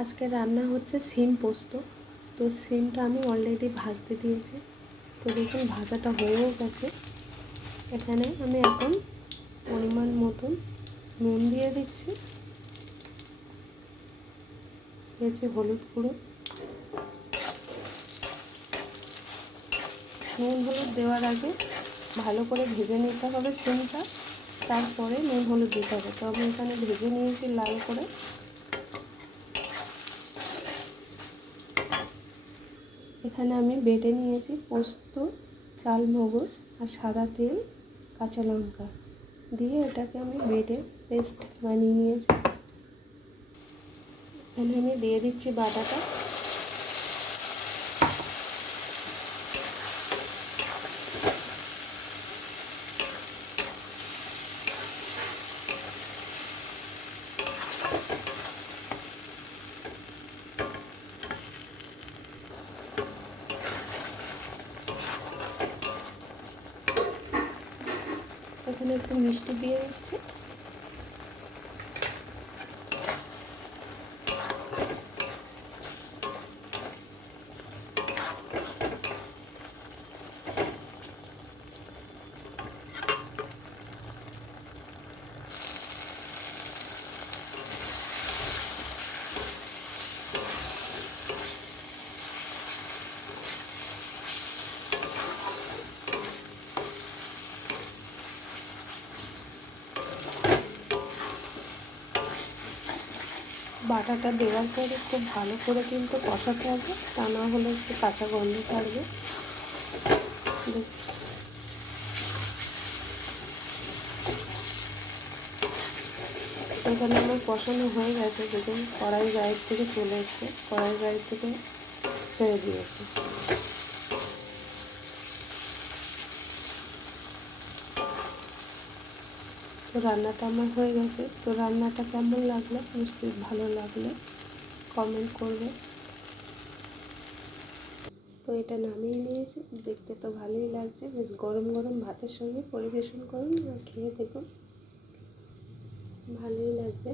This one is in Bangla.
আজকে রান্না হচ্ছে সিম পোস্ত। তো সিমটা আমি অলরেডি ভাজতে দিয়েছি। তো দেখুন ভাজাটা হয়েও গেছে। এখানে আমি এখন পরিমাণ মতন নুন দিয়ে দিচ্ছি, দিয়েছি হলুদ গুঁড়ো। নুন হলুদ দেওয়ার আগে ভালো করে ভেজে নিতে হবে সিমটা, তারপরে নুন হলুদ দিতে হবে। তো আমি এখানে ভেজে নিয়েছি লাল করে। এখানে আমি বেটে নিয়েছি পোস্ত, চালমগজ আর সাদা তেল, কাঁচা লঙ্কা দিয়ে এটাকে আমি বেটে পেস্ট বানিয়ে নিয়েছি। এখানে আমি দিয়ে দিচ্ছি বাটাটা। এখানে একটু মিষ্টি দিয়ে দিচ্ছি। বাটাটা দেওয়ার পরে খুব ভালো করে কিন্তু কষাতে হবে, তা না হলে একটু কাঁচা গন্ধ থাকবে। এখানে আমার কষানো হয়ে গেছে। দেখুন কড়াই গায়ের থেকে চলে এসছে, কড়াই গায়ের থেকে ছেড়ে দিয়েছে। তো রান্নাটা আমার হয়ে গেছে। তো রান্নাটা কেমন লাগলো নিশ্চয়ই ভালো লাগলে কমেন্ট করবে। তো এটা নামিয়ে নিয়েছি, দেখতে তো ভালোই লাগছে। বেশ গরম গরম ভাতের সঙ্গে পরিবেশন করুন আর খেয়ে দেখুন, ভালোই লাগবে।